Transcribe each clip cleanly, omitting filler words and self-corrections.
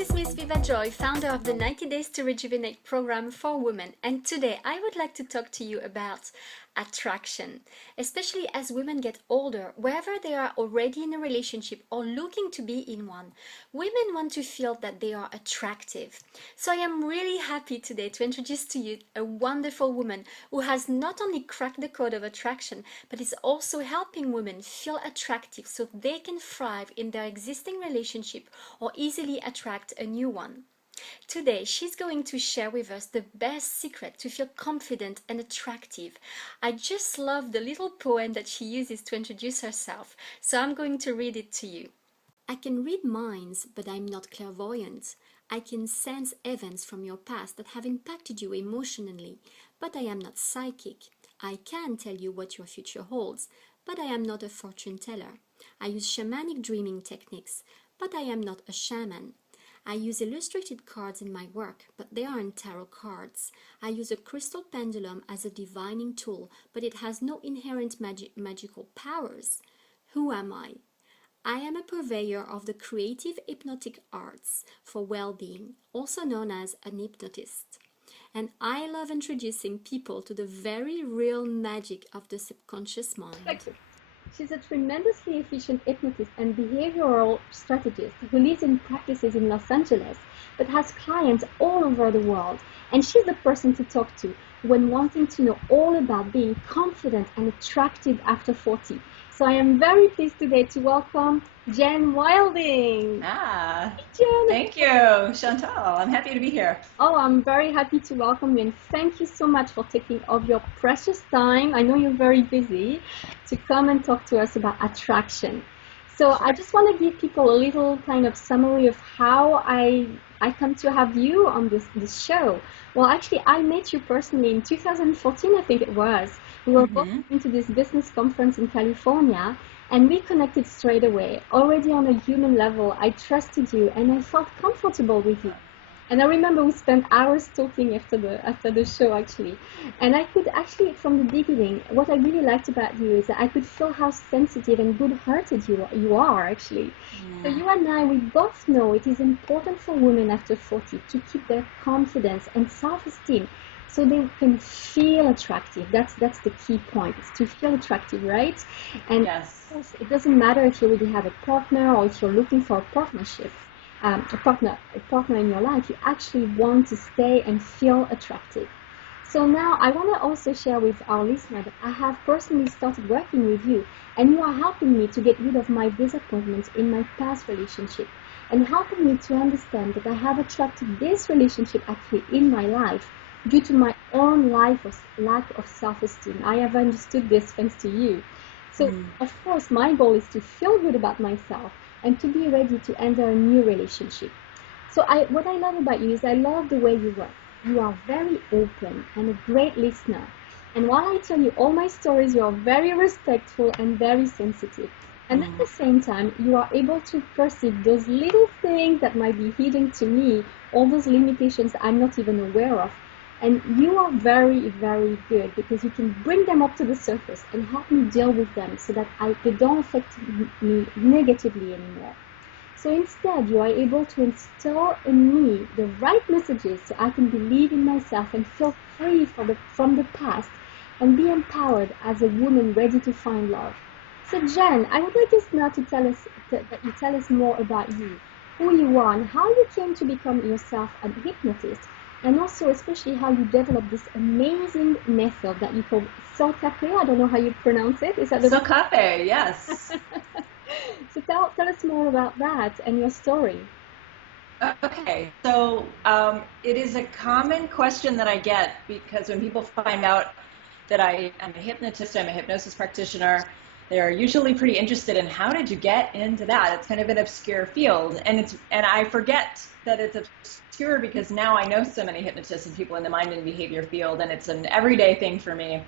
this is Miss Vivajoy, founder of the 90 Days to Rejuvenate program for women, and today I would like to talk to you about attraction, especially as women get older, wherever they are already in a relationship or looking to be in one. Women want to feel that they are attractive. So I am really happy today to introduce to you a wonderful woman who has not only cracked the code of attraction, but is also helping women feel attractive so they can thrive in their existing relationship or easily attract a new one. Today, she's going to share with us the best secret to feel confident and attractive. I just love the little poem that she uses to introduce herself, so I'm going to read it to you. I can read minds, but I'm not clairvoyant. I can sense events from your past that have impacted you emotionally, but I am not psychic. I can tell you what your future holds, but I am not a fortune teller. I use shamanic dreaming techniques, but I am not a shaman. I use illustrated cards in my work, but they aren't tarot cards. I use a crystal pendulum as a divining tool, but it has no inherent magical powers. Who am I? I am a purveyor of the creative hypnotic arts for well-being, also known as an hypnotist. And I love introducing people to the very real magic of the subconscious mind. She's a tremendously efficient hypnotist and behavioral strategist who lives and practices in Los Angeles, but has clients all over the world. And she's the person to talk to when wanting to know all about being confident and attractive after 40. So I am very pleased today to welcome Jen Wilding. Hey, Jen. thank you, Chantal. I'm happy to be here. Oh, I'm very happy to welcome you, and thank you so much for taking of your precious time. I know you're very busy to come and talk to us about attraction. So I just want to give people a little kind of summary of how I come to have you on this show. Well, actually, I met you personally in 2014, I think it was. We were both into this business conference in California, and we connected straight away. Already on a human level, I trusted you, and I felt comfortable with you. And I remember we spent hours talking after the show, actually. And I could actually, from the beginning, what I really liked about you is that I could feel how sensitive and good-hearted you are, actually. So you and I, we both know it is important for women after 40 to keep their confidence and self-esteem so they can feel attractive. That's the key point. It's to feel attractive, right? And yes. Of course, it doesn't matter if you already have a partner or if you're looking for a partnership. A partner in your life, you actually want to stay and feel attractive. So now I want to also share with our listeners that I have personally started working with you, and you are helping me to get rid of my disappointments in my past relationship and helping me to understand that I have attracted this relationship actually in my life due to my own lack of self-esteem. I have understood this thanks to you. So, of course, my goal is to feel good about myself and to be ready to enter a new relationship. So what I love about you is I love the way you work. You are very open and a great listener. And while I tell you all my stories, you are very respectful and very sensitive. And at the same time, you are able to perceive those little things that might be hidden to me, all those limitations I'm not even aware of. And you are very, very good because you can bring them up to the surface and help me deal with them so that they don't affect me negatively anymore. So instead, you are able to instill in me the right messages so I can believe in myself and feel free from the past and be empowered as a woman ready to find love. So Jen, I would like us now to tell us that you tell us more about you, who you are, and how you came to become yourself a hypnotist. And also, especially how you developed this amazing method that you call Socape. I don't know how you pronounce it. Is that the Socape? Yes. So tell us more about that and your story. Okay, so it is a common question that I get because when people find out that I am a hypnotist, I'm a hypnosis practitioner, they're usually pretty interested in how did you get into that? It's kind of an obscure field, and I forget that it's obscure because now I know so many hypnotists and people in the mind and behavior field, and it's an everyday thing for me.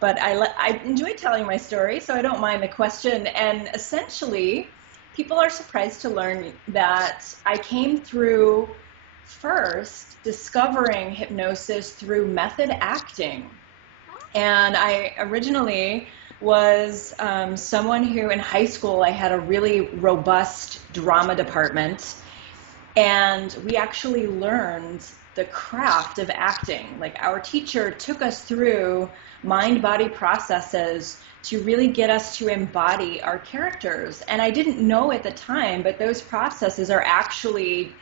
But I enjoy telling my story, so I don't mind the question. And essentially, people are surprised to learn that I came through first discovering hypnosis through method acting. And I originally was someone who in high school I had a really robust drama department, And we actually learned the craft of acting. Like our teacher took us through mind-body processes to really get us to embody our characters. And I didn't know at the time, but those processes are actually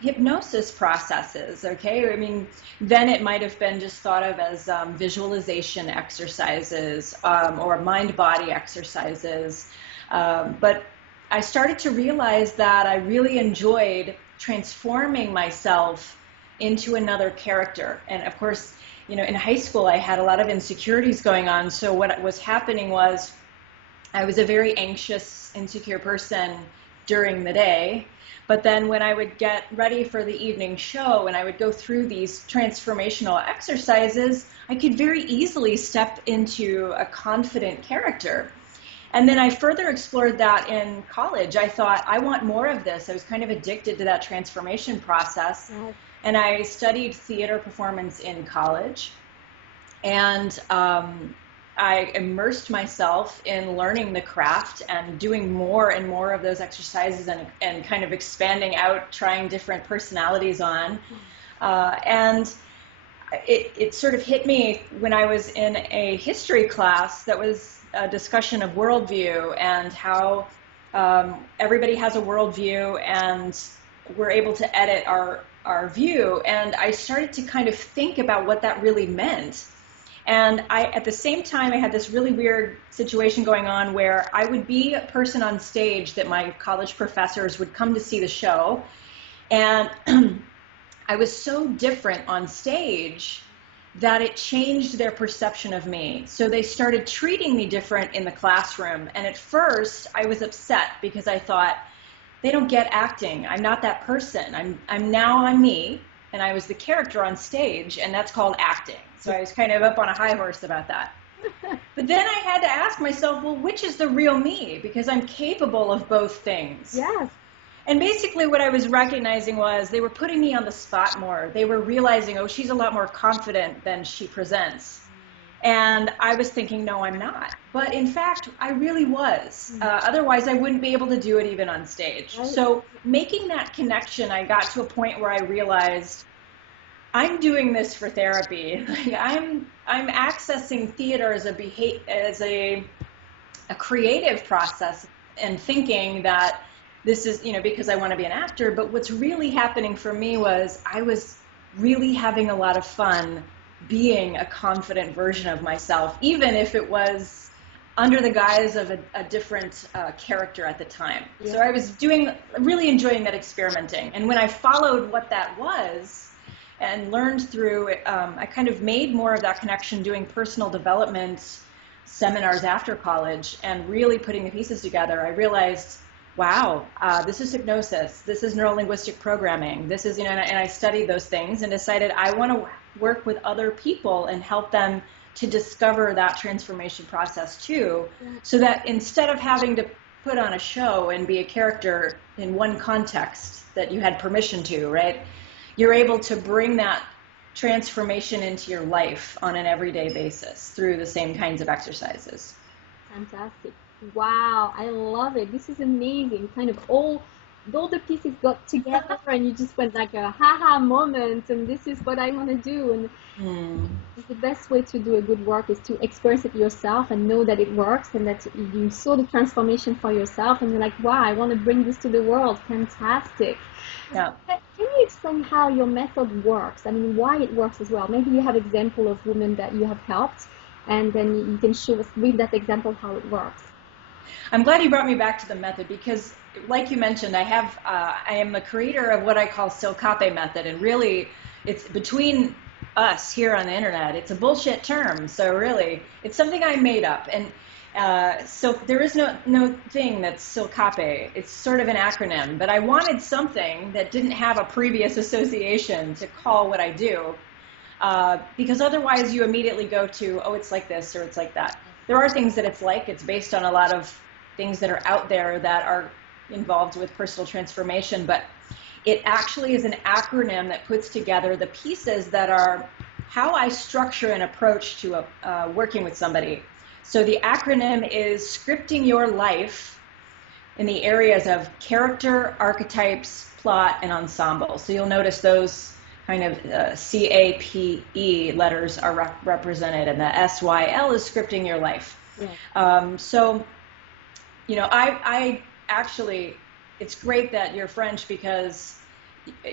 hypnosis processes, okay? I mean, then it might have been just thought of as visualization exercises or mind-body exercises. But I started to realize that I really enjoyed transforming myself into another character. And of course, you know, in high school, I had a lot of insecurities going on. So what was happening was I was a very anxious, insecure person during the day. But then when I would get ready for the evening show and I would go through these transformational exercises, I could very easily step into a confident character. And then I further explored that in college. I thought, I want more of this. I was kind of addicted to that transformation process. And I studied theater performance in college. And I immersed myself in learning the craft and doing more and more of those exercises and kind of expanding out, trying different personalities on. And it sort of hit me when I was in a history class that was a discussion of worldview and how everybody has a worldview and we're able to edit our view. And I started to kind of think about what that really meant. And at the same time, I had this really weird situation going on where I would be a person on stage that my college professors would come to see the show. And I was so different on stage that it changed their perception of me. So they started treating me different in the classroom. And at first, I was upset because I thought, they don't get acting. I'm not that person. I'm me. And I was the character on stage, and that's called acting. So I was kind of up on a high horse about that. But then I had to ask myself, well, which is the real me? Because I'm capable of both things. Yes. And basically what I was recognizing was they were putting me on the spot more. They were realizing, oh, she's a lot more confident than she presents. And I was thinking, no, I'm not. But in fact, I really was. Otherwise, I wouldn't be able to do it even on stage. So making that connection, I got to a point where I realized I'm doing this for therapy. Like I'm accessing theater as a creative process and thinking that this is, you know, because I want to be an actor. But what's really happening for me was I was really having a lot of fun being a confident version of myself, even if it was under the guise of a different character at the time. Yeah. So I was really enjoying that experimenting. And when I followed what that was and learned through it, I kind of made more of that connection doing personal development seminars after college and really putting the pieces together. I realized, wow, this is hypnosis. This is neuro-linguistic programming. This is, you know, and I studied those things and decided I want to work with other people and help them to discover that transformation process too, so that instead of having to put on a show and be a character in one context that you had permission to, right, you're able to bring that transformation into your life on an everyday basis through the same kinds of exercises. Fantastic. Wow, I love it. This is amazing. Kind of all the pieces got together and you just went like a haha moment, and this is what I want to do. And the best way to do a good work is to experience it yourself and know that it works and that you saw the transformation for yourself and you're like, wow, I want to bring this to the world. Fantastic. Yeah. Can you explain how your method works? I mean, why it works as well? Maybe you have example of women that you have helped, and then you can show us with that example how it works. I'm glad you brought me back to the method because, like you mentioned, I am the creator of what I call Silkape method, and really, it's between us here on the internet. It's a bullshit term, so really, it's something I made up, and so there is no thing that's Silkape. It's sort of an acronym, but I wanted something that didn't have a previous association to call what I do, because otherwise you immediately go to, oh, it's like this or it's like that. There are things that it's like. It's based on a lot of things that are out there that are involved with personal transformation, but it actually is an acronym that puts together the pieces that are how I structure an approach to working with somebody. So the acronym is scripting your life in the areas of character, archetypes, plot, and ensemble. So you'll notice those kind of CAPE letters are represented, and the SYL is scripting your life. Yeah. So, I actually, it's great that you're French because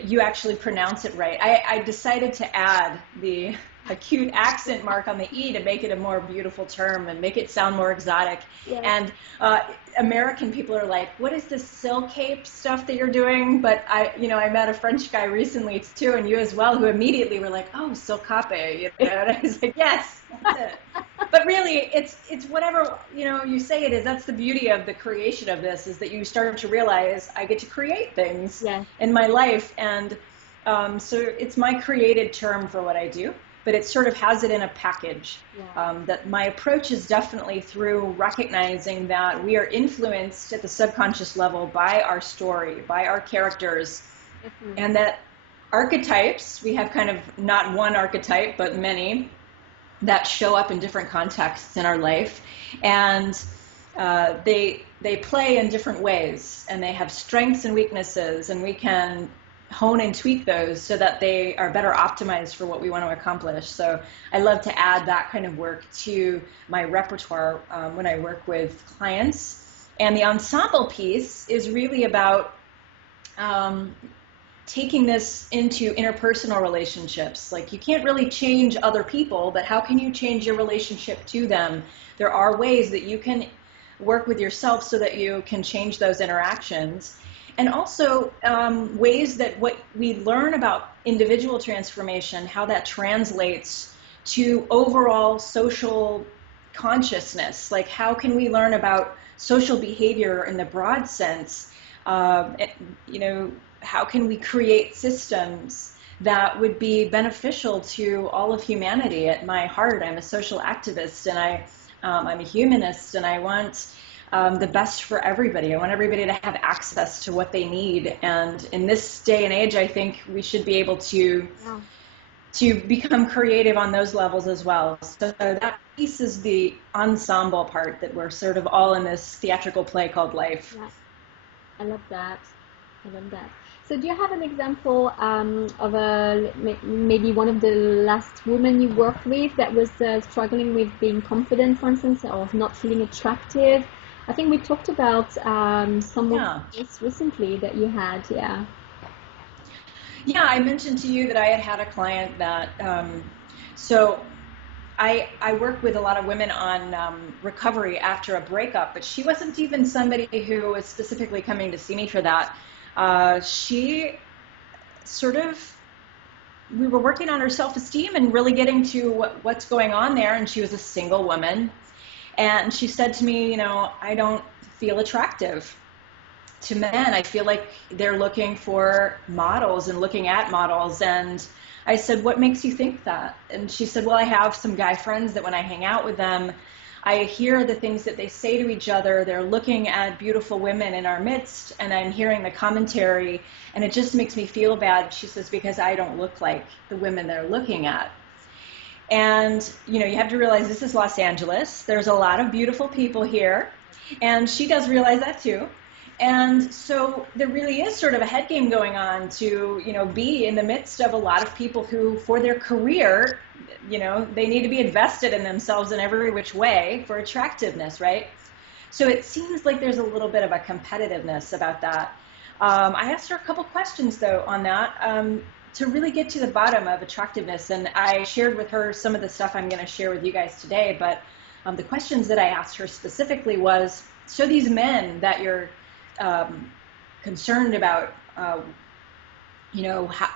you actually pronounce it right. I decided to add the acute accent mark on the E to make it a more beautiful term and make it sound more exotic. Yeah. And American people are like, what is this silcape stuff that you're doing? But I met a French guy recently too, and you as well, who immediately were like, oh, silcape, and I was like, yes, that's it. But really, it's whatever, you say it is. That's the beauty of the creation of this, is that you start to realize I get to create things Yeah. in my life. And so it's my created term for what I do, but it sort of has it in a package. Yeah. That my approach is definitely through recognizing that we are influenced at the subconscious level by our story, by our characters, and that archetypes, we have kind of not one archetype, but many, that show up in different contexts in our life, and they play in different ways, and they have strengths and weaknesses, and we can hone and tweak those so that they are better optimized for what we want to accomplish. So I love to add that kind of work to my repertoire when I work with clients. And the ensemble piece is really about taking this into interpersonal relationships. Like, you can't really change other people, but how can you change your relationship to them? There are ways that you can work with yourself so that you can change those interactions. And also ways that what we learn about individual transformation, how that translates to overall social consciousness. Like, how can we learn about social behavior in the broad sense? How can we create systems that would be beneficial to all of humanity? At my heart, I'm a social activist, and I'm a humanist, and I want the best for everybody. I want everybody to have access to what they need. And in this day and age, I think we should be able to become creative on those levels as well. So that piece is the ensemble part, that we're sort of all in this theatrical play called life. Yeah. I love that. I love that. So, do you have an example of maybe one of the last women you worked with that was struggling with being confident, for instance, or not feeling attractive? I think we talked about someone else recently that you had. Yeah. Yeah, I mentioned to you that I had a client that, so I work with a lot of women on recovery after a breakup, but she wasn't even somebody who was specifically coming to see me for that. She sort of, we were working on her self-esteem and really getting to what's going on there, and she was a single woman. And she said to me, I don't feel attractive to men. I feel like they're looking for models and looking at models. And I said, what makes you think that? And she said, well, I have some guy friends that when I hang out with them, I hear the things that they say to each other. They're looking at beautiful women in our midst, and I'm hearing the commentary, and it just makes me feel bad, she says, because I don't look like the women they're looking at. And, you have to realize this is Los Angeles. There's a lot of beautiful people here, and she does realize that too. And so there really is sort of a head game going on to, be in the midst of a lot of people who, for their career, they need to be invested in themselves in every which way for attractiveness, right? So it seems like there's a little bit of a competitiveness about that. I asked her a couple questions, though, on that to really get to the bottom of attractiveness. And I shared with her some of the stuff I'm going to share with you guys today. But the questions that I asked her specifically was, so these men that you're concerned about,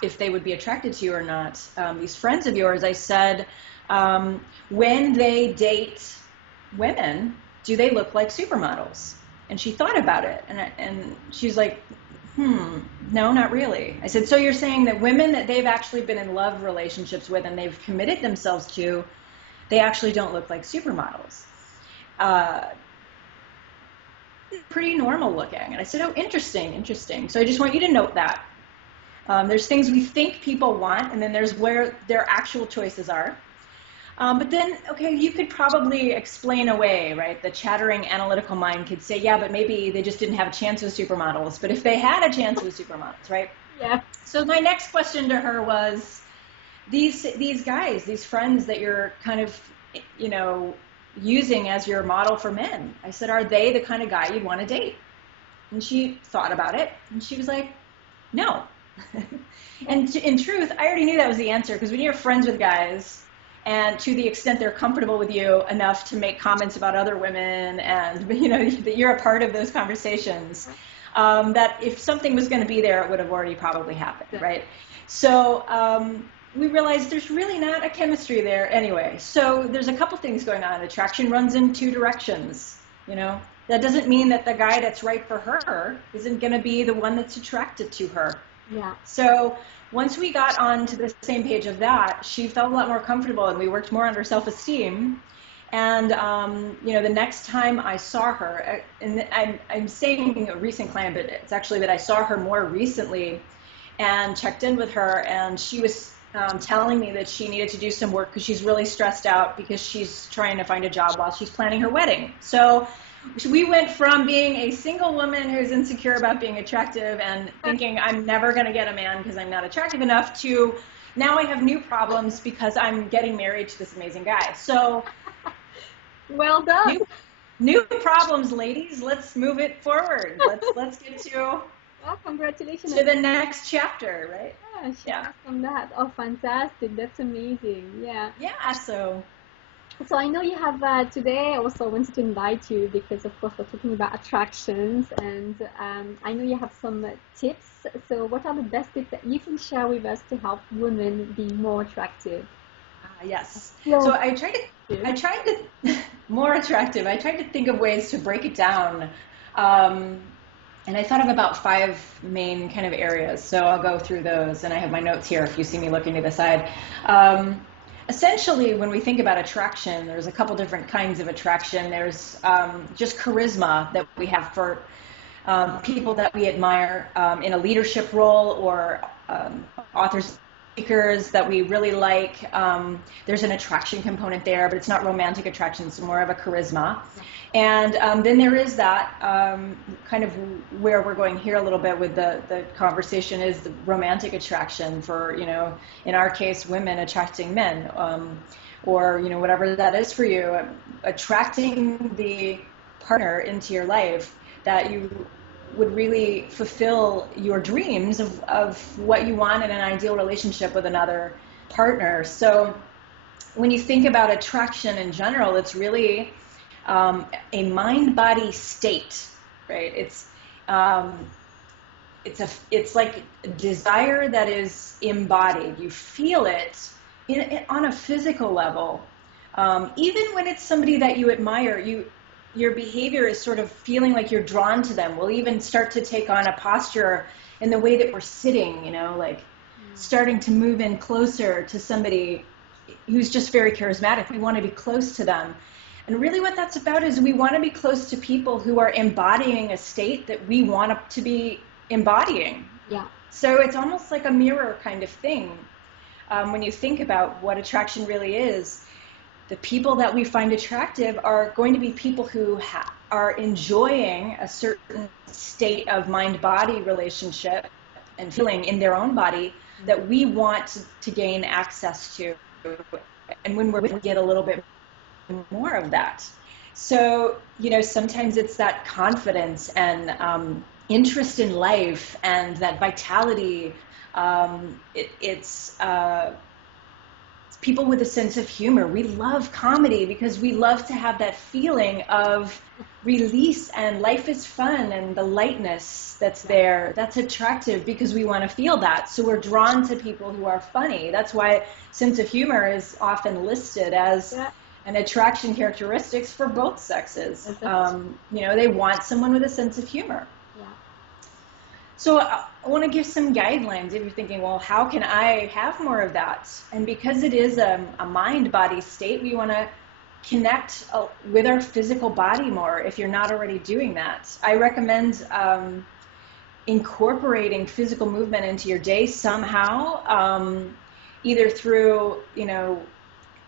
if they would be attracted to you or not. These friends of yours, I said, when they date women, do they look like supermodels? And she thought about it, and she's like, no, not really. I said, so you're saying that women that they've actually been in love relationships with and they've committed themselves to, they actually don't look like supermodels. Pretty normal looking. And I said, oh, interesting. So I just want you to note that. There's things we think people want, and then there's where their actual choices are. But then, okay, you could probably explain away, right? The chattering analytical mind could say, yeah, but maybe they just didn't have a chance with supermodels. But if they had a chance with supermodels, right? Yeah. So my next question to her was, these guys, these friends that you're kind of, you know, using as your model for men, I said, are they the kind of guy you'd want to date? And she thought about it, and she was like, no. And in truth, I already knew that was the answer, because when you're friends with guys, and to the extent they're comfortable with you enough to make comments about other women, and you know that you're a part of those conversations, that if something was going to be there, it would have already probably happened, right? So we realized there's really not a chemistry there anyway. So there's a couple things going on. Attraction runs in two directions, you know. That doesn't mean that the guy that's right for her isn't going to be the one that's attracted to her. Yeah. So once we got onto the same page of that, she felt a lot more comfortable, and we worked more on her self-esteem. And you know, the next time I saw her, and I'm saying a recent client, but it's actually that I saw her more recently and checked in with her, and she was telling me that she needed to do some work because she's really stressed out because she's trying to find a job while she's planning her wedding. So we went from being a single woman who's insecure about being attractive and thinking I'm never going to get a man because I'm not attractive enough, to now I have new problems because I'm getting married to this amazing guy. So Well done. new problems, ladies. Let's move it forward. Let's get to Well, congratulations. the next chapter, right? Yeah, she Yeah. passed on that. Oh, fantastic. That's amazing. Yeah. Yeah, so So I know you have today. I also wanted to invite you because, of course, we're talking about attractions, and I know you have some tips. So, what are the best tips that you can share with us to help women be more attractive? yes. So Well, I tried to more attractive. I tried to think of ways to break it down. Um, and I thought of about 5 main kind of areas. So I'll go through those, and I have my notes here if you see me looking to the side. Essentially, when we think about attraction, there's a couple different kinds of attraction. There's just charisma that we have for people that we admire in a leadership role, or authors, speakers that we really like. There's an attraction component there, but it's not romantic attraction. It's more of a charisma. And then there is that kind of where we're going here a little bit with the conversation, is the romantic attraction for, you know, in our case, women attracting men, or, you know, whatever that is for you, attracting the partner into your life that you would really fulfill your dreams of what you want in an ideal relationship with another partner. So when you think about attraction in general, it's really a mind-body state, right? It's like a desire that is embodied. You feel it on a physical level. Even when it's somebody that you admire, your behavior is sort of feeling like you're drawn to them. We'll even start to take on a posture in the way that we're sitting, you know, like starting to move in closer to somebody who's just very charismatic. We want to be close to them. And really what that's about is we want to be close to people who are embodying a state that we want to be embodying. yeah. So it's almost like a mirror kind of thing. When you think about what attraction really is, the people that we find attractive are going to be people who are enjoying a certain state of mind-body relationship and feeling in their own body that we want to gain access to. And when we get a little bit more of that. So, you know, sometimes it's that confidence and interest in life and that vitality. It's people with a sense of humor. We love comedy because we love to have that feeling of release and life is fun, and the lightness that's there, that's attractive because we want to feel that. So we're drawn to people who are funny. That's why sense of humor is often listed as an attraction characteristics for both sexes. You know, they want someone with a sense of humor. Yeah. So I want to give some guidelines if you're thinking, well, how can I have more of that? And because it is a mind-body state, we want to connect with our physical body more if you're not already doing that. I recommend incorporating physical movement into your day somehow, either through, you know,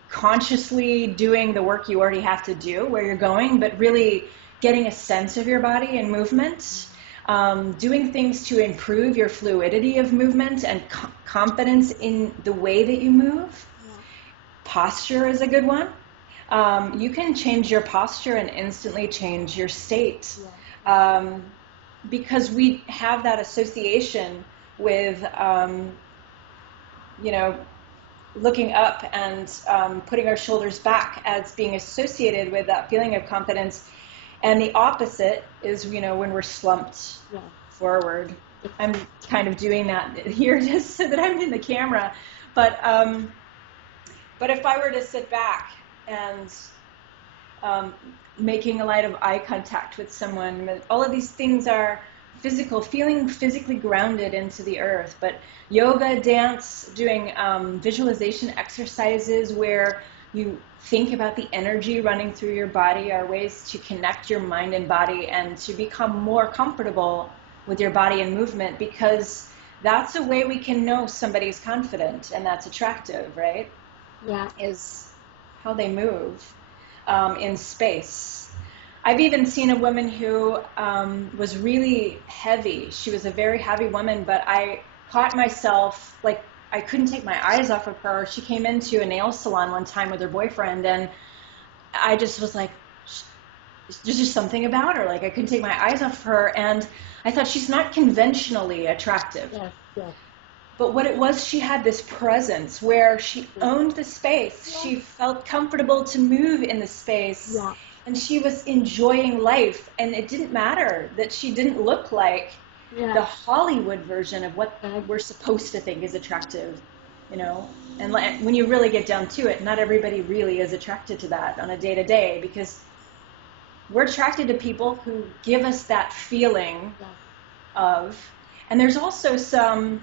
consciously doing the work you already have to do where you're going, but really getting a sense of your body and movement, doing things to improve your fluidity of movement and confidence in the way that you move. Yeah. Posture is a good one. You can change your posture and instantly change your state. Yeah. Because we have that association with, you know, looking up and putting our shoulders back as being associated with that feeling of confidence. And the opposite is, you know, when we're slumped Yeah. forward. I'm kind of doing that here just so that I'm in the camera. But if I were to sit back and making a light of eye contact with someone, all of these things are physical, feeling physically grounded into the earth. But yoga, dance, doing visualization exercises where you think about the energy running through your body are ways to connect your mind and body and to become more comfortable with your body and movement, because that's a way we can know somebody's confident and that's attractive, right? Yeah. Is how they move in space. I've even seen a woman who was really heavy. She was a very heavy woman, but I caught myself, like, I couldn't take my eyes off of her. She came into a nail salon one time with her boyfriend, and I just was like, there's just something about her. Like, I couldn't take my eyes off her, and I thought, she's not conventionally attractive. Yes. Yes. But what it was, she had this presence where she owned the space. Yeah. She felt comfortable to move in the space. Yeah. And she was enjoying life. And it didn't matter that she didn't look like the Hollywood version of what we're supposed to think is attractive, you know? And when you really get down to it, not everybody really is attracted to that on a day-to-day, because we're attracted to people who give us that feeling of. And there's also some,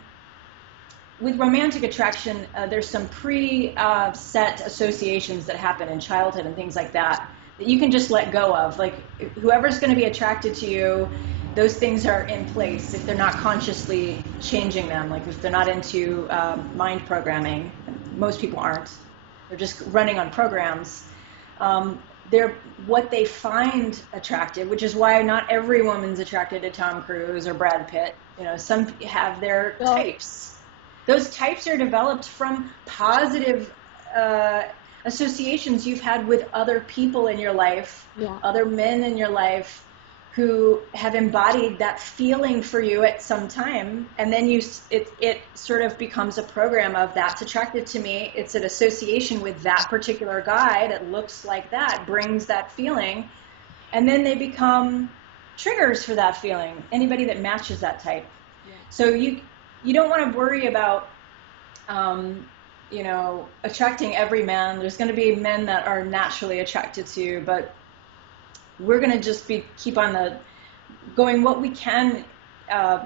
with romantic attraction, there's some pre-set associations that happen in childhood and things like that you can just let go of. Like, whoever's going to be attracted to you, those things are in place if they're not consciously changing them. Like, if they're not into mind programming, most people aren't. They're just running on programs. They're what they find attractive, which is why not every woman's attracted to Tom Cruise or Brad Pitt. You know, some have their types. Those types are developed from positive associations you've had with other people in your life, other men in your life who have embodied that feeling for you at some time, and then it sort of becomes a program of, that's attractive to me. It's an association with that particular guy that looks like that, brings that feeling, and then they become triggers for that feeling, anybody that matches that type. So you don't want to worry about attracting every man. There's going to be men that are naturally attracted to you, but we're going to just keep on going what we can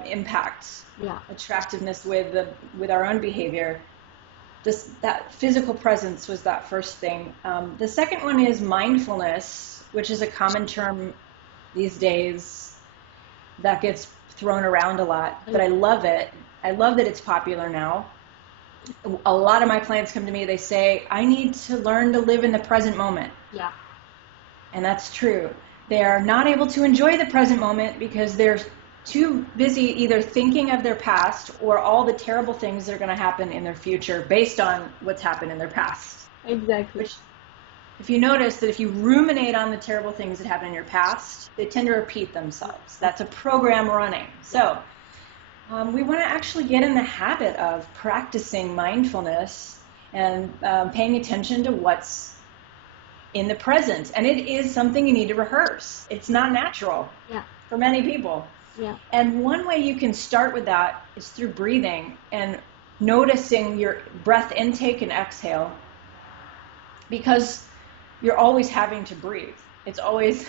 impact attractiveness with our own behavior. That physical presence was that first thing. The second one is mindfulness, which is a common term these days that gets thrown around a lot, but I love it. I love that it's popular now. A lot of my clients come to me, they say, I need to learn to live in the present moment. Yeah. And that's true. They are not able to enjoy the present moment because they're too busy either thinking of their past or all the terrible things that are going to happen in their future based on what's happened in their past. Exactly. Which, if you notice that if you ruminate on the terrible things that happened in your past, they tend to repeat themselves. That's a program running. So we want to actually get in the habit of practicing mindfulness and paying attention to what's in the present. And it is something you need to rehearse. It's not natural for many people. Yeah. And one way you can start with that is through breathing and noticing your breath intake and exhale, because you're always having to breathe. It's always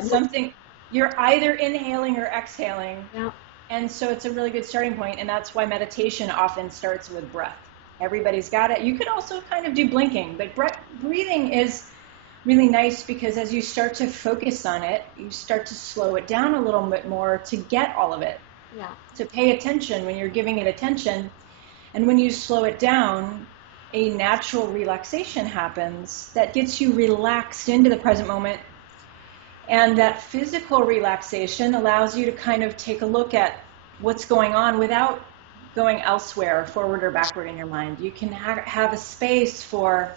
something. You're either inhaling or exhaling. Yeah. And so it's a really good starting point, and that's why meditation often starts with breath. Everybody's got it. You could also kind of do blinking, but breathing is really nice because as you start to focus on it, you start to slow it down a little bit more to get all of it. Yeah. To pay attention when you're giving it attention. And when you slow it down, a natural relaxation happens that gets you relaxed into the present moment. And that physical relaxation allows you to kind of take a look at what's going on without going elsewhere, forward or backward in your mind. You can have a space for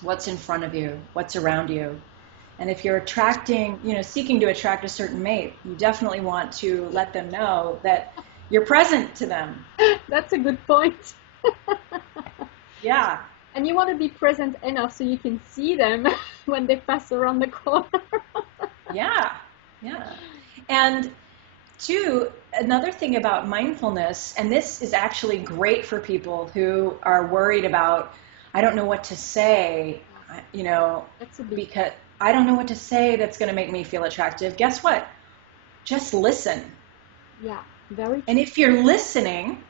what's in front of you, what's around you. And if you're seeking to attract a certain mate, you definitely want to let them know that you're present to them. That's a good point. Yeah. And you want to be present enough so you can see them when they pass around the corner. Yeah. Yeah. And two, another thing about mindfulness, and this is actually great for people who are worried about, I don't know what to say, because I don't know what to say that's going to make me feel attractive. Guess what? Just listen. Yeah, very. And if you're listening,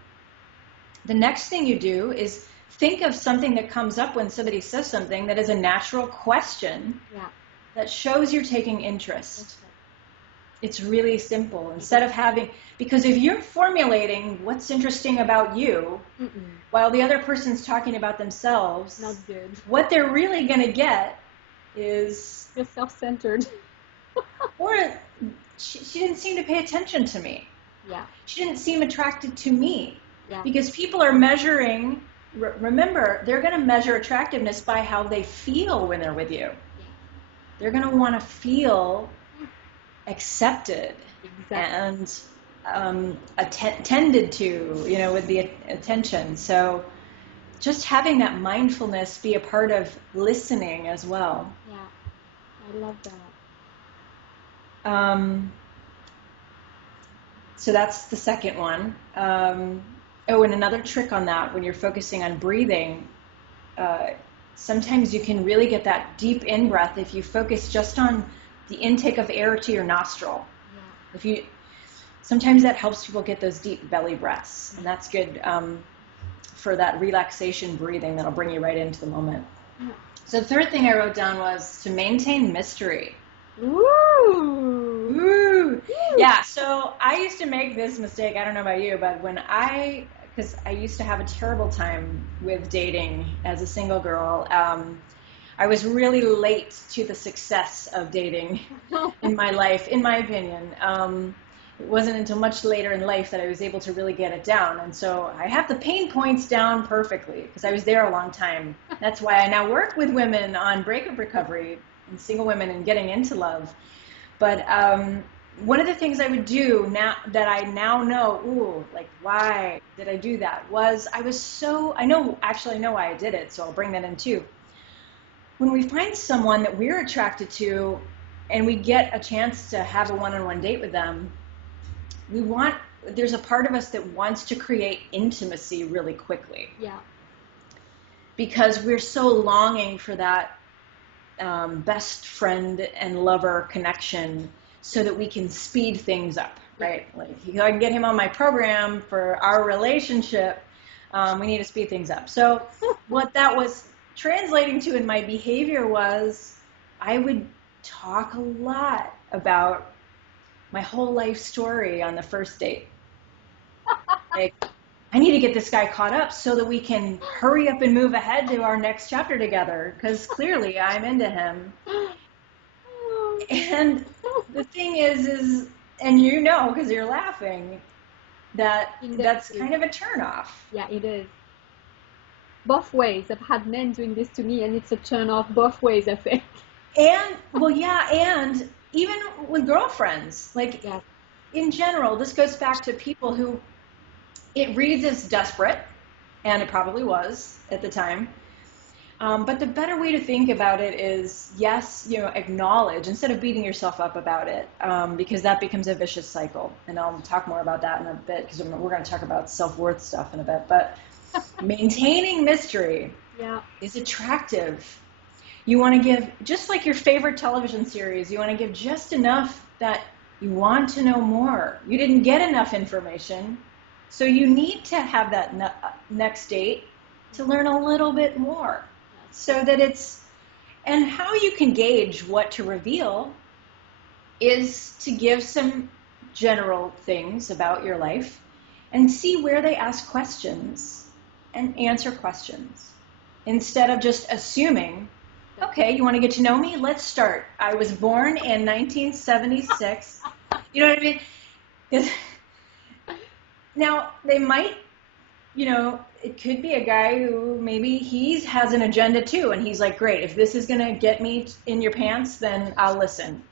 the next thing you do is think of something that comes up when somebody says something that is a natural question that shows you're taking interest. It's really simple. Instead of because if you're formulating what's interesting about you while the other person's talking about themselves, not good. What they're really going to get is you're self-centered. Or she didn't seem to pay attention to me. Yeah. She didn't seem attracted to me. Yeah. Because people are measuring, remember, they're going to measure attractiveness by how they feel when they're with you. Yeah. They're going to want to feel accepted and attended to, with the attention. So just having that mindfulness be a part of listening as well. Yeah, I love that. So that's the second one. And another trick on that, when you're focusing on breathing, sometimes you can really get that deep in-breath if you focus just on the intake of air to your nostril. Yeah. Sometimes that helps people get those deep belly breaths, and that's good for that relaxation breathing that'll bring you right into the moment. Yeah. So the third thing I wrote down was to maintain mystery. Ooh. Ooh. Yeah, so I used to make this mistake, I don't know about you, but because I used to have a terrible time with dating as a single girl. I was really late to the success of dating in my life, in my opinion. It wasn't until much later in life that I was able to really get it down. And so I have the pain points down perfectly because I was there a long time. That's why I now work with women on breakup recovery and single women and getting into love. But one of the things I would do now that I now know, why did I do that, was I know why I did it, so I'll bring that in too. When we find someone that we're attracted to and we get a chance to have a one-on-one date with them, there's a part of us that wants to create intimacy really quickly. Yeah. Because we're so longing for that best friend and lover connection so that we can speed things up, right? Like, if I can get him on my program for our relationship, we need to speed things up. So what that was translating to in my behavior was I would talk a lot about my whole life story on the first date. Like, I need to get this guy caught up so that we can hurry up and move ahead to our next chapter together, because clearly I'm into him. And the thing is, and because you're laughing, that's kind of a turnoff. Yeah, it is. Both ways. I've had men doing this to me, and it's a turn-off both ways, I think. And, and even with girlfriends, in general, this goes back to people who, it reads as desperate, and it probably was at the time. But the better way to think about it is, yes, acknowledge instead of beating yourself up about it, because that becomes a vicious cycle. And I'll talk more about that in a bit, because we're going to talk about self-worth stuff in a bit. But maintaining mystery is attractive. You want to give, just like your favorite television series, you want to give just enough that you want to know more. You didn't get enough information, so you need to have that next date to learn a little bit more. So that and how you can gauge what to reveal is to give some general things about your life and see where they ask questions and answer questions. instead of just assuming, okay, you want to get to know me? Let's start. I was born in 1976. You know what I mean? 'Cause now, they might, it could be a guy who maybe he has an agenda too, and he's like, great, if this is going to get me in your pants, then I'll listen.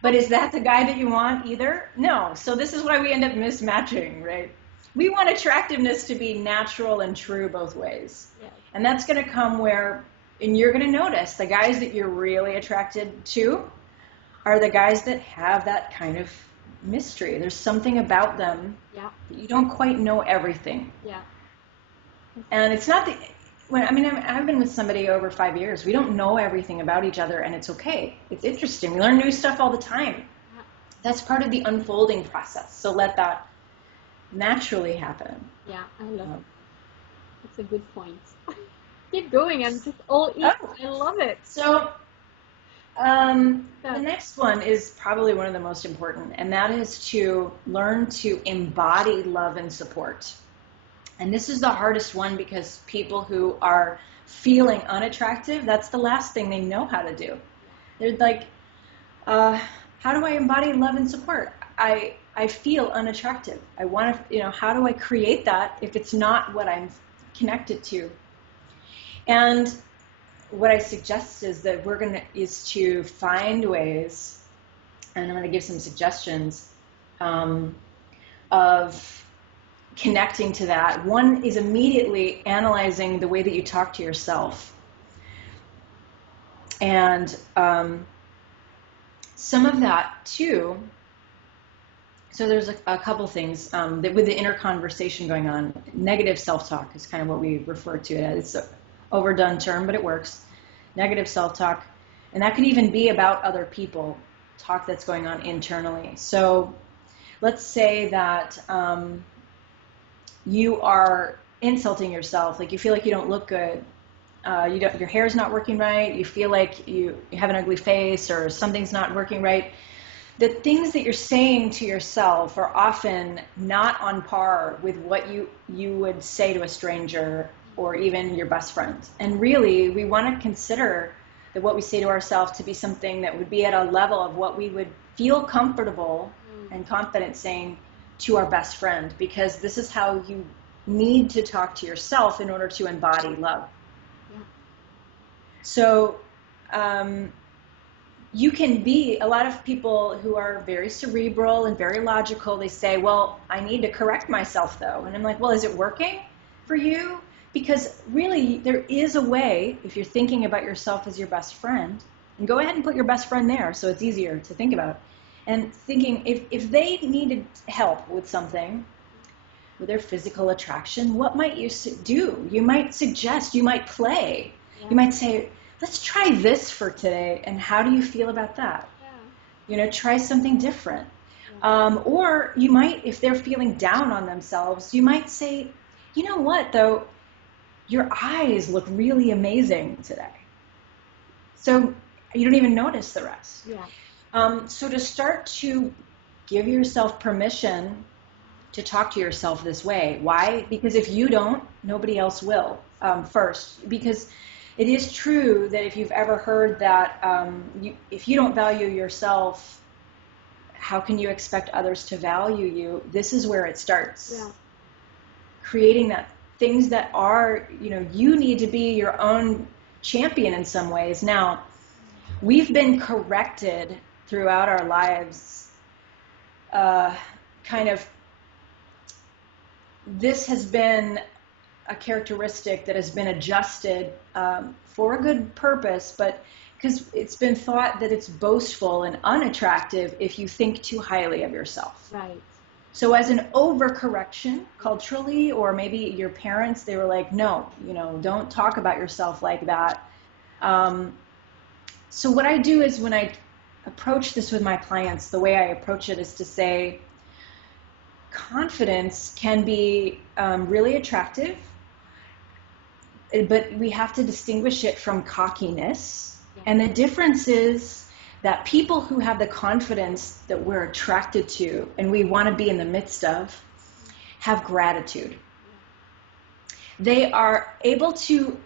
But is that the guy that you want either? No. So this is why we end up mismatching, right? We want attractiveness to be natural and true both ways. Yes. And that's going to come where, and you're going to notice the guys that you're really attracted to are the guys that have that kind of mystery. There's something about them that you don't quite know everything. Yeah. And it's not I've been with somebody over 5 years. We don't know everything about each other, and it's okay. It's interesting. We learn new stuff all the time. Yeah. That's part of the unfolding process. So let that naturally happen. Yeah, I love it. That's a good point. Keep going. I'm just all ears. I love it. So the next one is probably one of the most important, and that is to learn to embody love and support. And this is the hardest one because people who are feeling unattractive, that's the last thing they know how to do. They're like, how do I embody love and support? I feel unattractive. I want to, how do I create that if it's not what I'm connected to? And what I suggest is that is to find ways, and I'm going to give some suggestions of connecting to that. One is immediately analyzing the way that you talk to yourself. And some of that too, so there's a couple things that with the inner conversation going on. Negative self-talk is kind of what we refer to it as. It's an overdone term, but it works. Negative self-talk. And that could even be about other people, talk that's going on internally. So let's say that you are insulting yourself, like you feel like you don't look good, your hair's not working right, you feel like you have an ugly face or something's not working right. The things that you're saying to yourself are often not on par with what you would say to a stranger or even your best friend. And really, we want to consider that what we say to ourselves to be something that would be at a level of what we would feel comfortable and confident saying to our best friend, because this is how you need to talk to yourself in order to embody love. Yeah. So you can be, a lot of people who are very cerebral and very logical, they say, well, I need to correct myself though. And I'm like, well, is it working for you? Because really there is a way, if you're thinking about yourself as your best friend, and go ahead and put your best friend there so it's easier to think about. And thinking, if they needed help with something, with their physical attraction, what might you do? You might suggest, you might play. Yeah. You might say, let's try this for today, and how do you feel about that? Yeah. Try something different. Yeah. Or you might, if they're feeling down on themselves, you might say, you know what, though, your eyes look really amazing today. So you don't even notice the rest. Yeah. So to start to give yourself permission to talk to yourself this way. Why? Because if you don't, nobody else will first. Because it is true that if you've ever heard that if you don't value yourself, how can you expect others to value you? This is where it starts. Yeah. Creating that things that are, you need to be your own champion in some ways. Now, we've been corrected throughout our lives, this has been a characteristic that has been adjusted for a good purpose, but because it's been thought that it's boastful and unattractive if you think too highly of yourself. Right. So as an overcorrection culturally, or maybe your parents, they were like, no, don't talk about yourself like that. So what I do is when I approach this with my clients, the way I approach it is to say, confidence can be really attractive, but we have to distinguish it from cockiness. Yeah. And the difference is that people who have the confidence that we're attracted to and we want to be in the midst of have gratitude. They are able to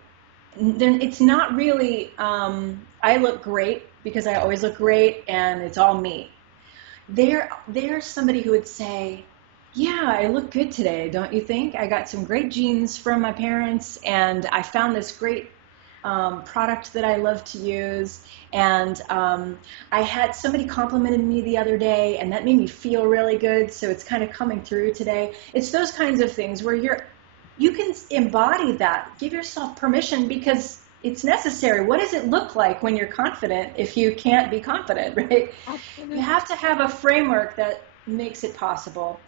then it's not really, I look great because I always look great and it's all me. There's somebody who would say, yeah, I look good today, don't you think? I got some great genes from my parents, and I found this great product that I love to use. And I had somebody complimented me the other day, and that made me feel really good. So it's kind of coming through today. It's those kinds of things where you can embody that. Give yourself permission because it's necessary. What does it look like when you're confident if you can't be confident, right? Absolutely. You have to have a framework that makes it possible.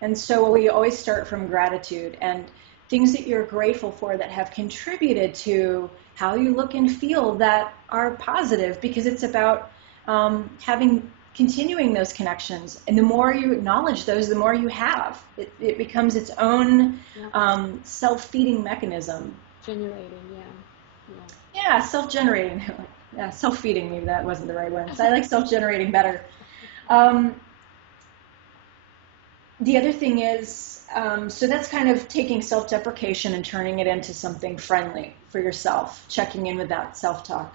And so we always start from gratitude and things that you're grateful for that have contributed to how you look and feel that are positive, because it's about continuing those connections. And the more you acknowledge those, the more you have. It becomes its own self-feeding mechanism. Generating, Yeah, self-generating. Yeah, self-feeding, maybe that wasn't the right one. So I like self-generating better. The other thing is, so that's kind of taking self-deprecation and turning it into something friendly for yourself, checking in with that self-talk.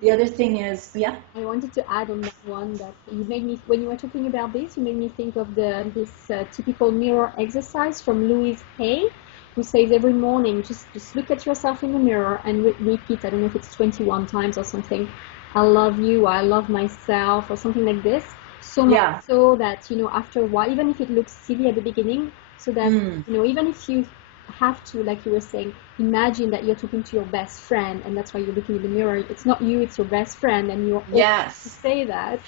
The other thing is, yeah? I wanted to add on that one that you made me, when you were talking about this, you made me think of this typical mirror exercise from Louise Hay, who says every morning, just look at yourself in the mirror and repeat, I don't know if it's 21 times or something, I love you, I love myself, or something like this. So much so that, after a while, even if it looks silly at the beginning, so that, even if you have to, like you were saying, imagine that you're talking to your best friend, and that's why you're looking in the mirror. It's not you, it's your best friend, and you're able to say that.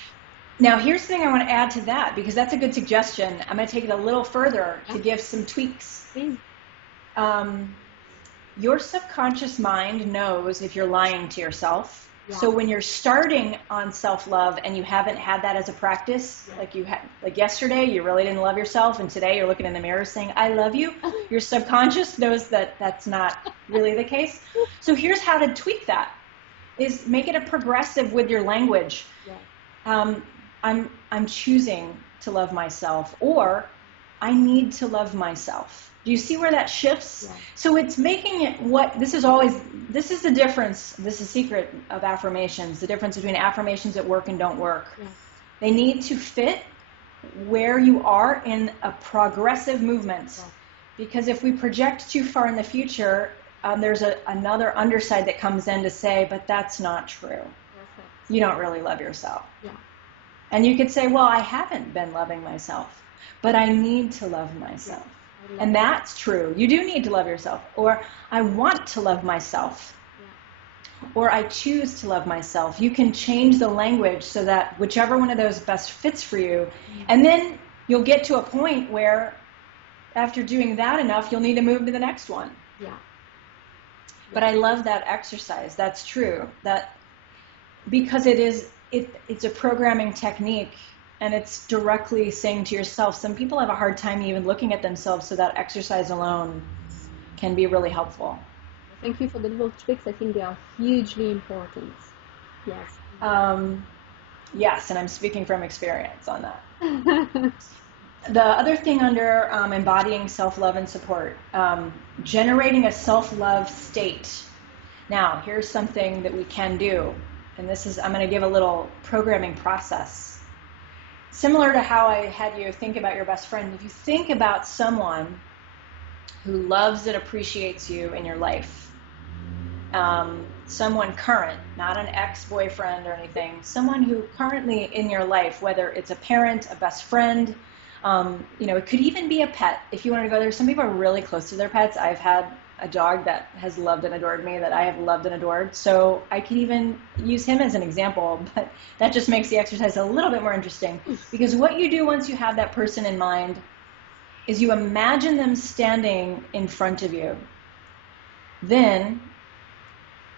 Now, here's the thing I want to add to that, because that's a good suggestion. I'm going to take it a little further to give some tweaks. Please. Your subconscious mind knows if you're lying to yourself. So when you're starting on self-love and you haven't had that as a practice, like yesterday you really didn't love yourself, and today you're looking in the mirror saying, I love you, your subconscious knows that that's not really the case. So here's how to tweak that, is make it a progressive with your language. I'm choosing to love myself, or I need to love myself. Do you see where that shifts? Yeah. So it's making it this is the difference, this is the secret of affirmations, the difference between affirmations that work and don't work. Yeah. They need to fit where you are in a progressive movement. Yeah. Because if we project too far in the future, there's another underside that comes in to say, but that's not true. Perfect. You don't really love yourself. Yeah. And you could say, well, I haven't been loving myself, but I need to love myself. Yeah. And that's true. You do need to love yourself. Or I want to love myself. Yeah. Or I choose to love myself. You can change the language so that whichever one of those best fits for you. Mm-hmm. And then you'll get to a point where after doing that enough, you'll need to move to the next one. Yeah. But I love that exercise. That's true. Because it's a programming technique. And it's directly saying to yourself, some people have a hard time even looking at themselves, so that exercise alone can be really helpful. Thank you for the little tricks. I think they are hugely important. Yes. Yes, and I'm speaking from experience on that. The other thing under embodying self-love and support, generating a self-love state. Now, here's something that we can do. And I'm going to give a little programming process. Similar to how I had you think about your best friend, if you think about someone who loves and appreciates you in your life, someone current, not an ex-boyfriend or anything, someone who currently in your life, whether it's a parent, a best friend, it could even be a pet. If you want to go there, some people are really close to their pets. I've had a dog that has loved and adored me, that I have loved and adored. So I could even use him as an example, but that just makes the exercise a little bit more interesting. Because what you do once you have that person in mind is you imagine them standing in front of you. Then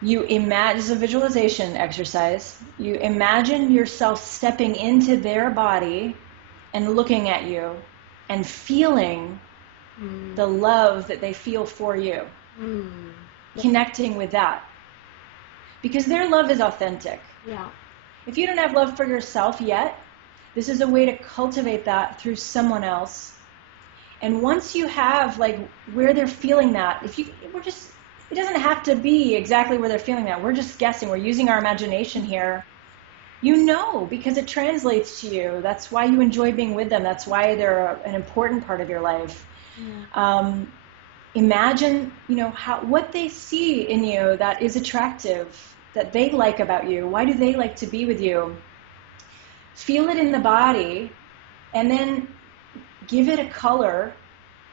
you imagine, it's a visualization exercise, you imagine yourself stepping into their body and looking at you and feeling the love that they feel for you. Connecting with that. Because their love is authentic. Yeah. If you don't have love for yourself yet, this is a way to cultivate that through someone else. And once you have where they're feeling that, we're just it doesn't have to be exactly where they're feeling that. We're just guessing. We're using our imagination here. You know, because it translates to you. That's why you enjoy being with them. That's why they're an important part of your life. Imagine, what they see in you that is attractive, that they like about you. Why do they like to be with you? Feel it in the body, and then give it a color.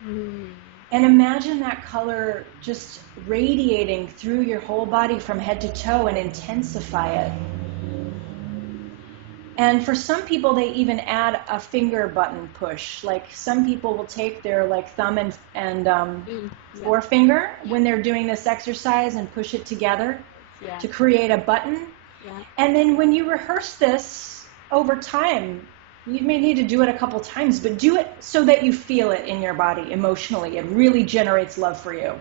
And imagine that color just radiating through your whole body from head to toe and intensify it. And for some people, they even add a finger button push. Like some people will take their thumb and forefinger when they're doing this exercise and push it together to create a button. And then when you rehearse this over time, you may need to do it a couple times, but do it so that you feel it in your body emotionally. It really generates love for you.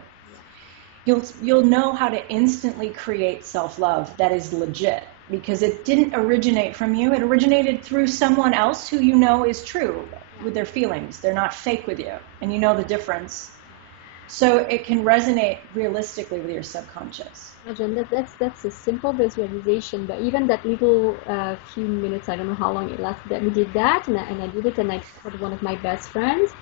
You'll know how to instantly create self-love that is legit, because it didn't originate from you. It originated through someone else who you know is true with their feelings. They're not fake with you, and you know the difference. So it can resonate realistically with your subconscious. Imagine that's a simple visualization, but even that little few minutes, I don't know how long it lasted, that we did that, and I did it, and I told one of my best friends,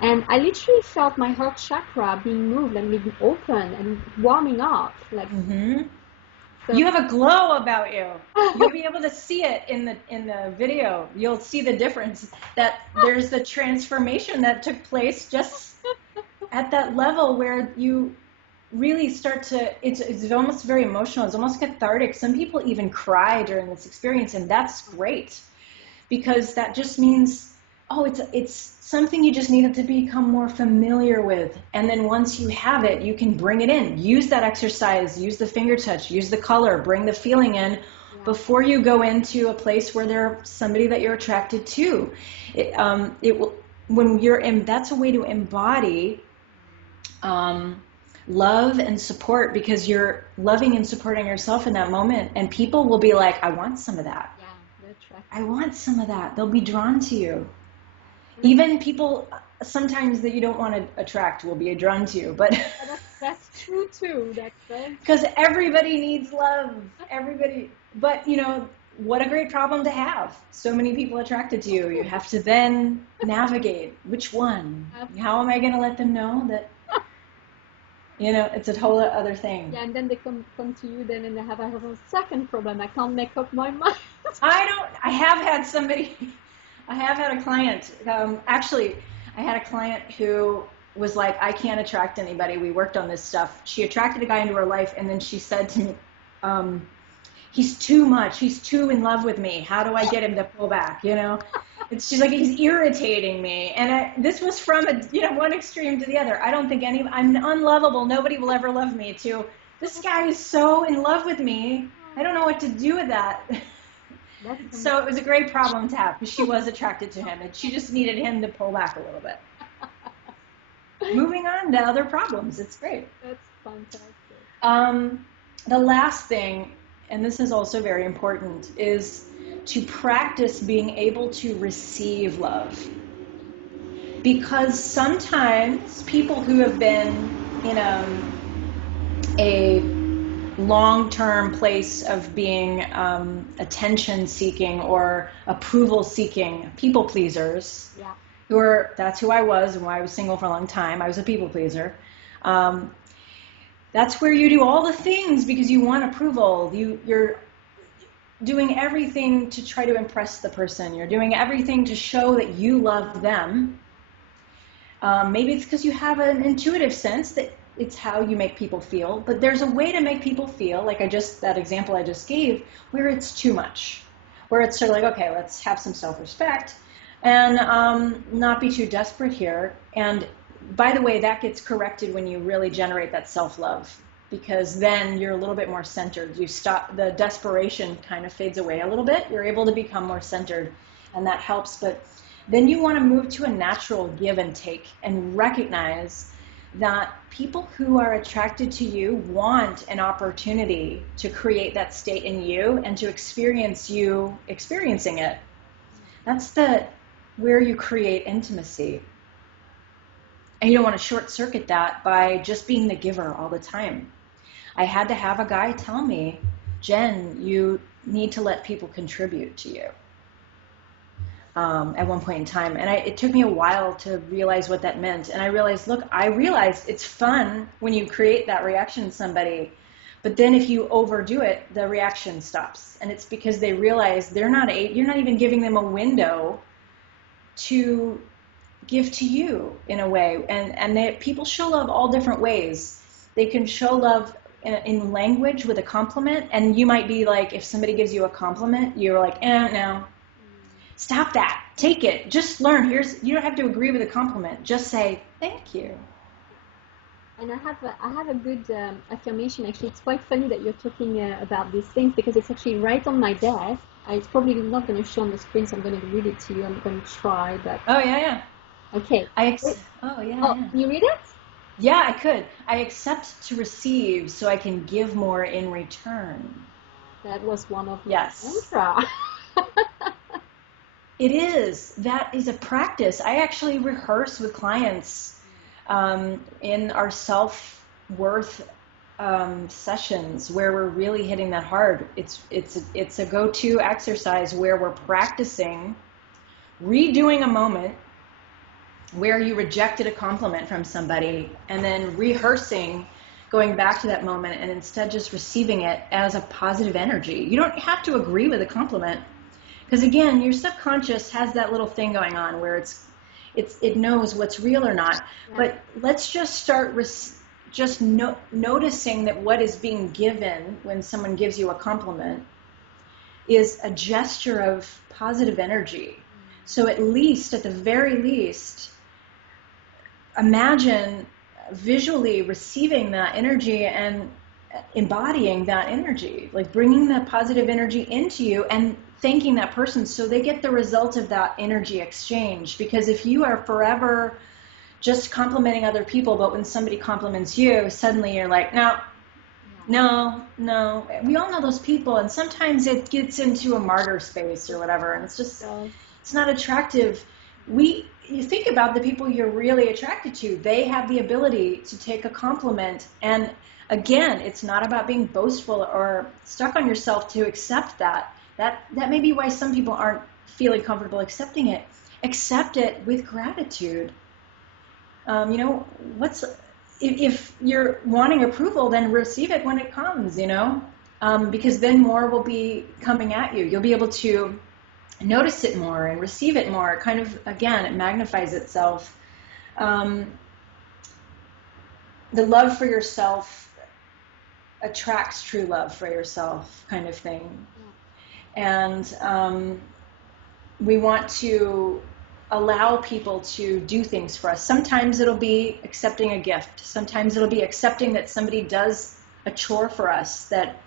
and I literally felt my heart chakra being moved and being open and warming up, like. So, you have a glow about you. You'll be able to see it in the video. You'll see the difference, that there's the transformation that took place just at that level where you really start to, it's almost very emotional. It's almost cathartic. Some people even cry during this experience, and that's great, because that just means, it's something you just needed to become more familiar with. And then once you have it, you can bring it in. Use that exercise, use the finger touch, use the color, bring the feeling in before you go into a place where there's somebody that you're attracted to. That's a way to embody love and support, because you're loving and supporting yourself in that moment, and people will be like, I want some of that. I want some of that. They'll be drawn to you. Even people sometimes that you don't want to attract will be drawn to you, but that's true too. Because everybody needs love. Everybody, but what a great problem to have. So many people attracted to you. You have to then navigate which one. How am I going to let them know that? It's a whole other thing. Yeah, and then they come to you then, and I have a second problem. I can't make up my mind. I have had a client, actually, I had a client who was like, I can't attract anybody. We worked on this stuff. She attracted a guy into her life, and then she said to me, he's too much. He's too in love with me. How do I get him to pull back, She's like, he's irritating me. And this was from one extreme to the other. I don't think I'm unlovable. Nobody will ever love me, to this guy is so in love with me. I don't know what to do with that. So it was a great problem to have, because she was attracted to him, and she just needed him to pull back a little bit. Moving on to other problems. It's great. That's fantastic. The last thing, and this is also very important, is to practice being able to receive love. Because sometimes people who have been in a long-term place of being attention-seeking or approval-seeking, people pleasers. Yeah. That's who I was, and why I was single for a long time. I was a people pleaser. That's where you do all the things because you want approval. You're doing everything to try to impress the person. You're doing everything to show that you love them. Maybe it's because you have an intuitive sense that it's how you make people feel, but there's a way to make people feel, like that example I just gave, where it's too much, where it's sort of like, okay, let's have some self-respect and not be too desperate here. And by the way, that gets corrected when you really generate that self-love, because then you're a little bit more centered. You stop, the desperation kind of fades away a little bit. You're able to become more centered, and that helps. But then you want to move to a natural give and take and recognize that people who are attracted to you want an opportunity to create that state in you and to experience you experiencing it. That's where you create intimacy. And you don't want to short circuit that by just being the giver all the time. I had to have a guy tell me, Jen, you need to let people contribute to you. At one point in time. And it took me a while to realize what that meant. And I realized it's fun when you create that reaction in somebody, but then if you overdo it, the reaction stops. And it's because they realize you're not even giving them a window to give to you in a way. And people show love all different ways. They can show love in language with a compliment, and you might be like, if somebody gives you a compliment, you're like, no. Stop that. Take it. Just learn. You don't have to agree with a compliment. Just say thank you. And I have a good affirmation. Actually, it's quite funny that you're talking about these things because it's actually right on my desk. It's probably not going to show on the screen, so I'm going to read it to you. I'm going to try, but Oh yeah. okay. Oh Oh, yeah. can you read it? Yeah, I could. I accept to receive so I can give more in return. That was one of my Yes. mantra. It is. That is a practice. I actually rehearse with clients in our self-worth sessions where we're really hitting that hard. It's a go-to exercise where we're practicing redoing a moment where you rejected a compliment from somebody and then rehearsing going back to that moment and instead just receiving it as a positive energy. You don't have to agree with a compliment. Because again, your subconscious has that little thing going on where it knows what's real or not. Yeah. But let's just start noticing that what is being given when someone gives you a compliment is a gesture of positive energy. So at the very least, imagine visually receiving that energy and embodying that energy, like bringing that positive energy into you and thanking that person so they get the result of that energy exchange. Because if you are forever just complimenting other people, but when somebody compliments you, suddenly you're like, no. We all know those people, and sometimes it gets into a martyr space or whatever, and it's not attractive. You think about the people you're really attracted to. They have the ability to take a compliment, and again, it's not about being boastful or stuck on yourself to accept that. That may be why some people aren't feeling comfortable accepting it. Accept it with gratitude. If you're wanting approval, then receive it when it comes, because then more will be coming at you. You'll be able to notice it more and receive it more. Kind of, again, it magnifies itself. The love for yourself attracts true love for yourself, kind of thing. And we want to allow people to do things for us. Sometimes it'll be accepting a gift. Sometimes it'll be accepting that somebody does a chore for us that,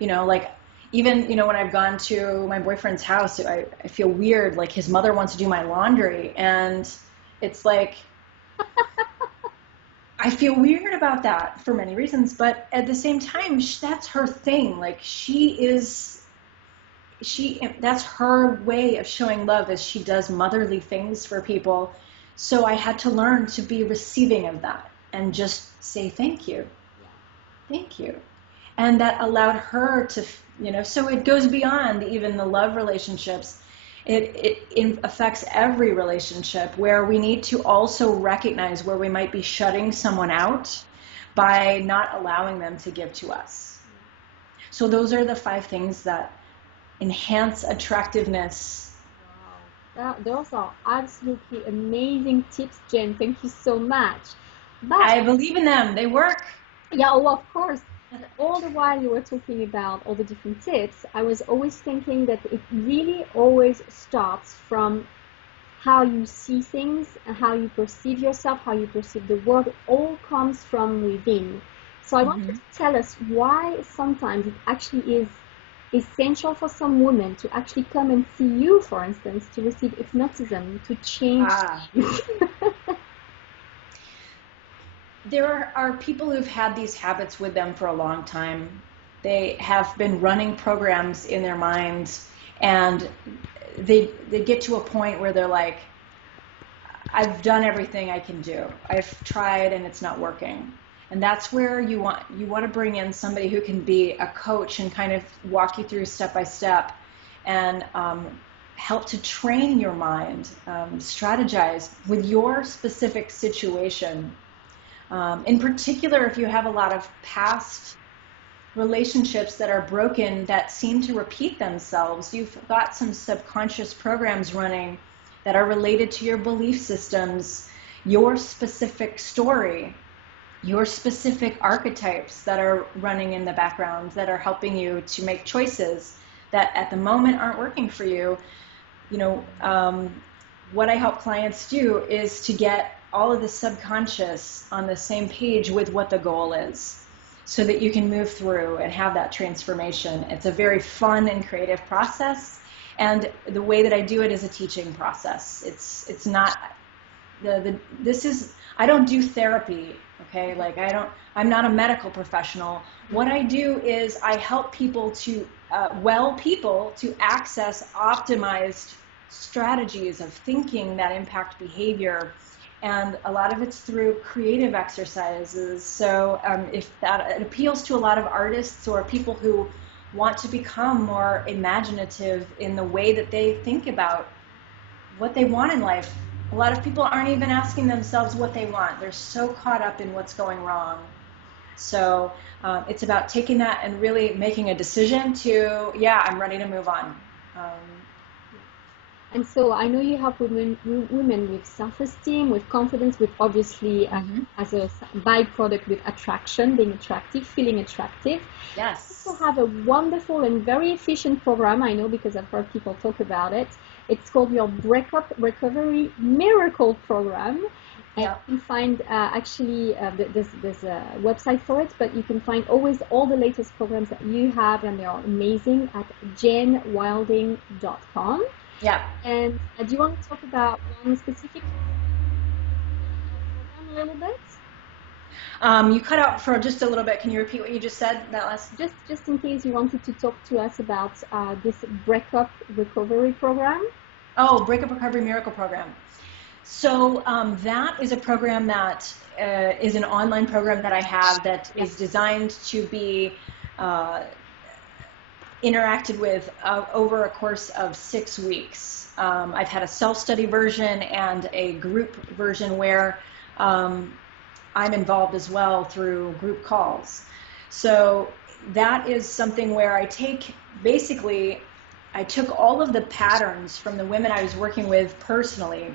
like even, when I've gone to my boyfriend's house, I feel weird, like his mother wants to do my laundry, and it's like, I feel weird about that for many reasons, but at the same time, that's her thing. Like that's her way of showing love, as she does motherly things for people. So I had to learn to be receiving of that and just say thank you. Thank you. And that allowed her to, so it goes beyond even the love relationships. It affects every relationship, where we need to also recognize where we might be shutting someone out by not allowing them to give to us. So those are the 5 things that enhance attractiveness. Wow. Those are absolutely amazing tips, Jen. Thank you so much. But I believe in them. They work. yeah, oh, of course. And all the while you were talking about all the different tips, I was always thinking that it really always starts from how you see things and how you perceive yourself, how you perceive the world. It all comes from within. So I want you to tell us why sometimes it actually is essential for some women to actually come and see you, for instance, to receive hypnotism, to change. There are people who've had these habits with them for a long time. They have been running programs in their minds, and they get to a point where they're like, I've done everything I can do. I've tried and it's not working. And that's where you want to bring in somebody who can be a coach and kind of walk you through step by step and help to train your mind, strategize with your specific situation. In particular, if you have a lot of past relationships that are broken that seem to repeat themselves, you've got some subconscious programs running that are related to your belief systems, your specific story, your specific archetypes that are running in the background that are helping you to make choices that at the moment aren't working for you. What I help clients do is to get all of the subconscious on the same page with what the goal is, so that you can move through and have that transformation. It's a very fun and creative process, and the way that I do it is a teaching process. It's not I don't do therapy, okay? Like I'm not a medical professional. What I do is I help people to access optimized strategies of thinking that impact behavior. And a lot of it's through creative exercises. So if that it appeals to a lot of artists or people who want to become more imaginative in the way that they think about what they want in life. A lot of people aren't even asking themselves what they want. They're so caught up in what's going wrong. So it's about taking that and really making a decision to, yeah, I'm ready to move on. And so I know you help women with self-esteem, with confidence, with obviously as a byproduct with attraction, being attractive, feeling attractive. Yes. You also have a wonderful and very efficient program, I know because I've heard people talk about it. It's called your Breakup Recovery Miracle Program. And Yeah. you can find there's a website for it, but you can find always all the latest programs that you have, and they are amazing, at janewilding.com. Yeah. And do you want to talk about one specific program a little bit? You cut out for just a little bit. Can you repeat what you just said? That last. Just in case you wanted to talk to us about this breakup recovery program. Oh, Breakup Recovery Miracle Program. So that is a program that is an online program that I have that is designed to be interacted with over a course of 6 weeks. I've had a self-study version and a group version where I'm involved as well through group calls. So that is something where I took all of the patterns from the women I was working with personally,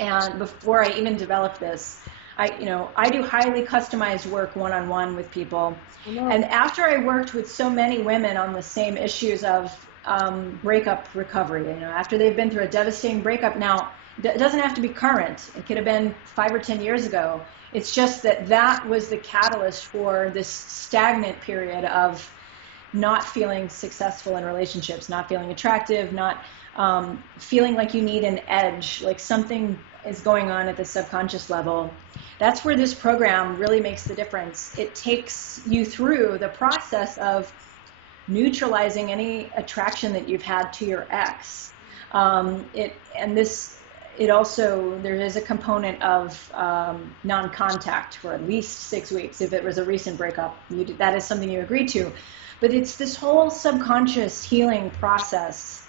and before I even developed this, I do highly customized work one-on-one with people. And after I worked with so many women on the same issues of breakup recovery, after they've been through a devastating breakup, now it doesn't have to be current. It could have been 5 or 10 years ago. It's just that was the catalyst for this stagnant period of not feeling successful in relationships, not feeling attractive, not feeling like you need an edge, like something is going on at the subconscious level. That's where this program really makes the difference. It takes you through the process of neutralizing any attraction that you've had to your ex. It also, there is a component of non-contact for at least 6 weeks. If it was a recent breakup, that is something you agreed to. But it's this whole subconscious healing process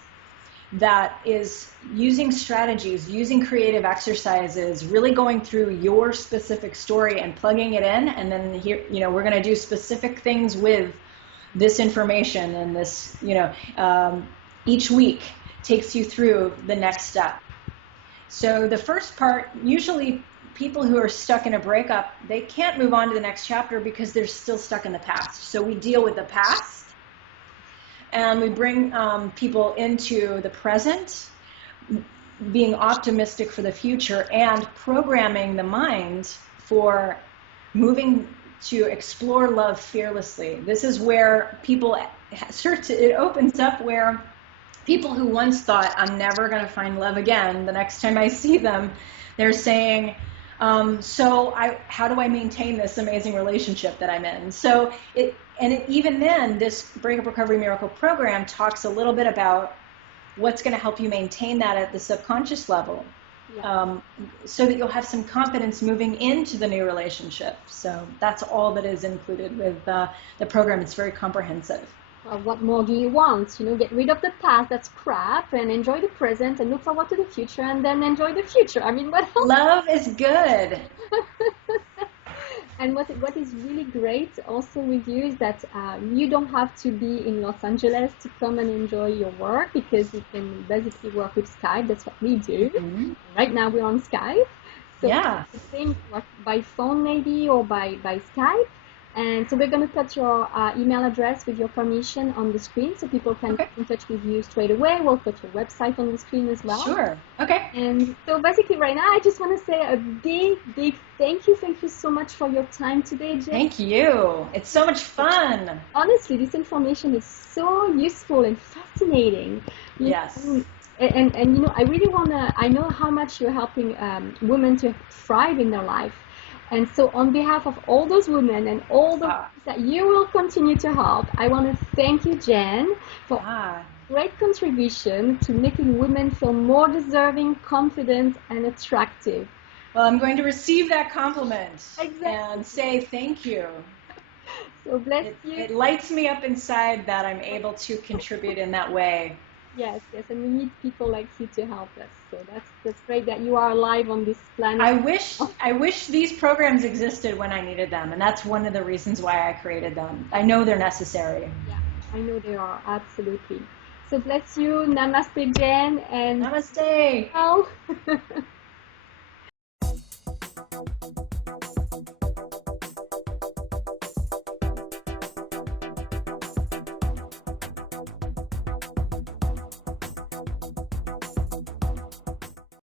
that is using strategies, using creative exercises, really going through your specific story and plugging it in. And then here, we're going to do specific things with this information, and this, each week takes you through the next step. So the first part, usually people who are stuck in a breakup, they can't move on to the next chapter because they're still stuck in the past. So we deal with the past, and we bring people into the present, being optimistic for the future, and programming the mind for moving to explore love fearlessly. This is where people it opens up where people who once thought, I'm never going to find love again, the next time I see them, they're saying, how do I maintain this amazing relationship that I'm in? So even then, this Breakup Recovery Miracle Program talks a little bit about what's going to help you maintain that at the subconscious level. Yeah. so that you'll have some confidence moving into the new relationship. So that's all that is included with the program. It's very comprehensive. Well, what more do you want? Get rid of the past, that's crap, and enjoy the present and look forward to the future and then enjoy the future. I mean, what else? Love is good. And what is really great also with you is that you don't have to be in Los Angeles to come and enjoy your work because you can basically work with Skype. That's what we do. Mm-hmm. Right now we're on Skype. So Yeah. the same work by phone maybe or by Skype. And so we're going to put your email address with your permission on the screen so people can Okay. get in touch with you straight away. We'll put your website on the screen as well. Sure. Okay. And so basically right now, I just want to say a big, big thank you. Thank you so much for your time today, Jen. Thank you. It's so much fun. Honestly, this information is so useful and fascinating. Yes. And I really want to, I know how much you're helping women to thrive in their life. And so on behalf of all those women and all the Ah. that you will continue to help, I want to thank you, Jen, for Ah. great contribution to making women feel more deserving, confident, and attractive. Well, I'm going to receive that compliment Exactly. and say thank you. So bless It, you. it lights me up inside that I'm able to contribute in that way. Yes, yes, and we need people like you to help us. So that's great that you are alive on this planet. I wish these programs existed when I needed them, and that's one of the reasons why I created them. I know they're necessary. Yeah, I know they are absolutely. So bless you, Namaste, Jen, and Namaste. well.